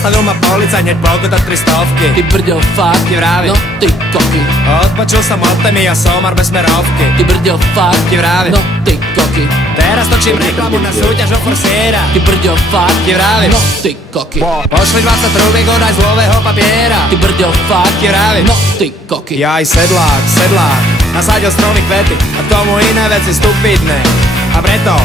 Zastavil ma policajt, hneď polku do 300. Ty brďo, fakt, Ti vravím. no ty koky. Odpočul som od témy a somar bez smerovky. Ty brďo, fakt, Ti vravím. no ty koky. Teraz točím reklamu na súťaž o forsiera. Ty brďo, fakt, Ti vravím. no ty koky. Pošli 20 trúbiek od aj zlového papiera. Ty brďo, fakt, Ti vravím. no ty koky. Ja aj sedlák, nasadil stromy kvety a k tomu iné veci stupidné. A preto,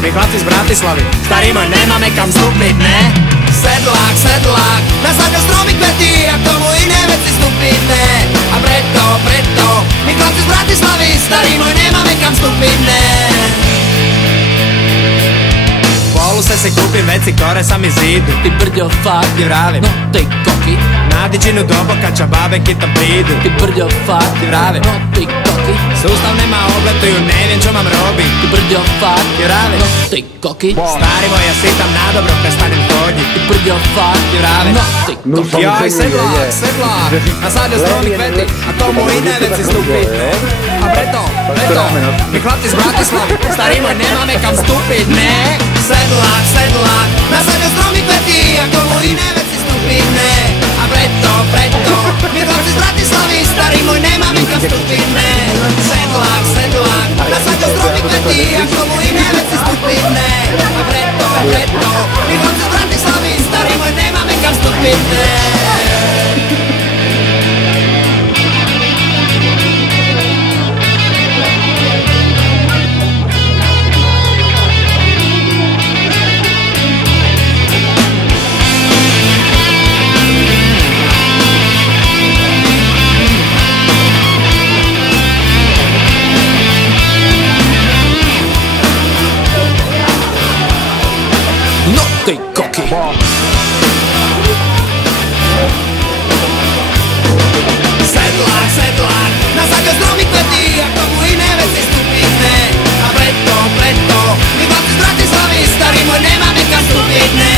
my chlapci z Bratislavy, starý môj, nemáme kam vstúpiť, ne? Sedlák, nasadil stromy kvety a k tomu iné veci stupidné. A preto, my chlapci z Bratislavy, starý môj, nemáme kam vstúpiť, ne? Poluse si kúpim veci, ktoré sa mi zídu. Ty brďo, fakt, Ti vravím. no ty koky. Na dičinu do bokača, bábenky tam prídu. Ty brďo, fakt, Ti vravím. no ty koky. Sústavne ma obletujú, neviem čo mám robiť. Ty brďo, fakt, Ti vravím. no ty koky. Starý môj, ja si tam na dobro prestanem chodiť. Ty brďo, fakt, Ti vravím. no ty koky. Ja aj sedlák, nasadil stromy kvety a tomu iné veci stúpiť. A preto, my chlapci z Bratislavy, starý môj, nemáme kam vstúpiť, ne? Sedlák, nasadil stromy kvety a tomu iné veci stúpiť, ne? A preto, my chlapci z Bratislavy, starý môj, nemáme kam vstúpiť, ne? Sedlák, nasadil stromy kvety a tomu iné veci stúpiť, ne? A preto, my chlapci z Bratislavy, starý môj, nemáme kam vstúpiť, ne? No ty koky. Sedlák, nasadil stromy kvety a k tomu iné veci stúpiť, ne? A preto, my chlapci z Bratislavy, starý môj, nemáme kam vstúpiť, ne?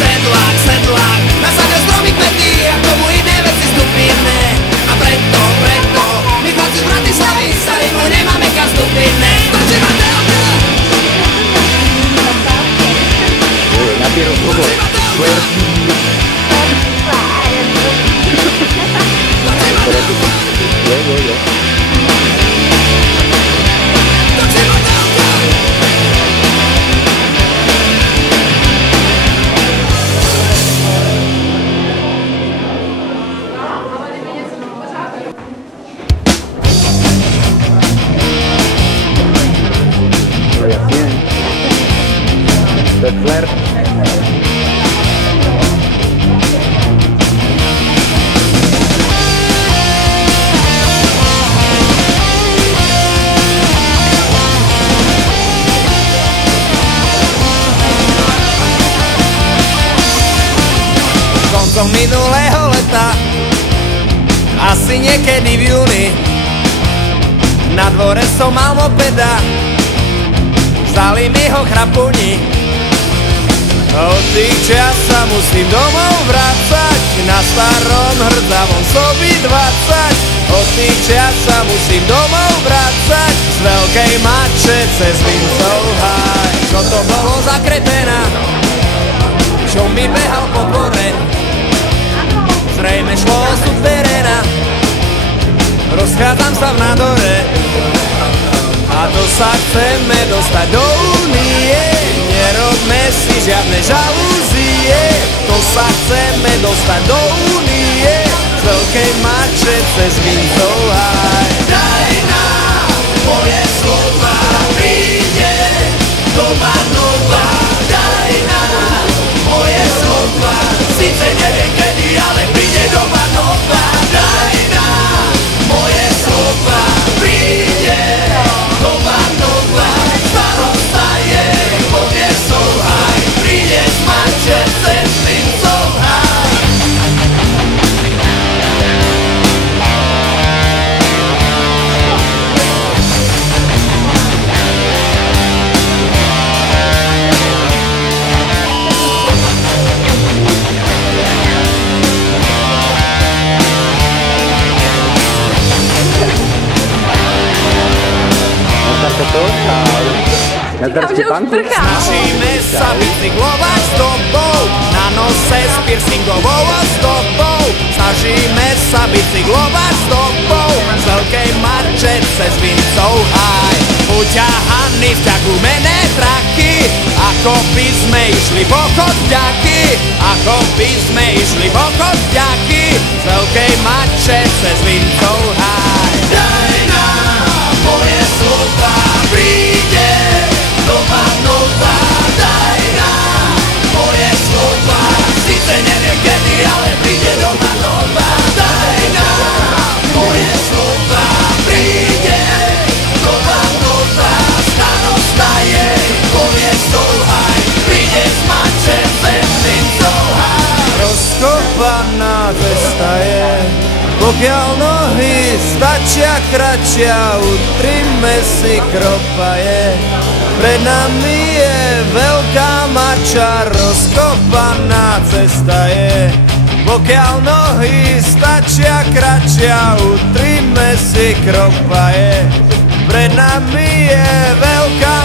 Sedlák, nasadil stromy kvety a k tomu iné veci stúpiť, ne? A preto, my chlapci z Bratislavy, starý môj, nemáme kam vstúpiť, ne? Stačí Mateľka! Koncom minulého leta, asi niekedy v júni, na dvore som mal mopeda, vzali mi ho chrapuni. Od tých čas sa musím domov vrácať, na starom hrdzavom sobi 20. Od tých čas sa musím domov vrácať, z veľkej mače cez Vincov háj. Čo to bolo za kreténa, čo mi behal po dvore? Zrejme šlo o superéna, rozchádzam sa v nádore. A to sa chceme dostať do únie, nerobme si žiadne žalúzie. To sa chceme dostať do únie, z veľkej mače cez Vincov háj. Daj nám moje slova, príde doba nová. Daj nám moje slova, síce neviem kedy, ale príde doba nová. Daj nám moje slova, príde doba nová. Starosta je poviesol aj, príde z mače cez Vincov háj. Total. Čakám, že už prchá. Snažíme sa bicyklovať s tobou, na nose s piercingovou stopou. Snažíme sa bicyklovať s tobou, z veľkej marče cez Vincov háj. Uťahaný vťah gumené traky, ako by sme išli po chodďaky, ako by sme išli po chodďaky, z veľkej marče cez Vincov háj. Daj nám moje slova, príde nová noha, daj nám moje slova, síce neviem kedy, ale príde nová noha. Daj nám moje slova, príde nová noha, starosta je povie stolhaj, príde z mače cez Vincov háj. Rozkopaná cesta je, pokiaľ nohy stačia kratšia, utrime si kropaje. Pred nami je veľká mača, rozkopaná cesta je, pokiaľ nohy stačia kratšia, utrime si kropaje. Pred nami je veľká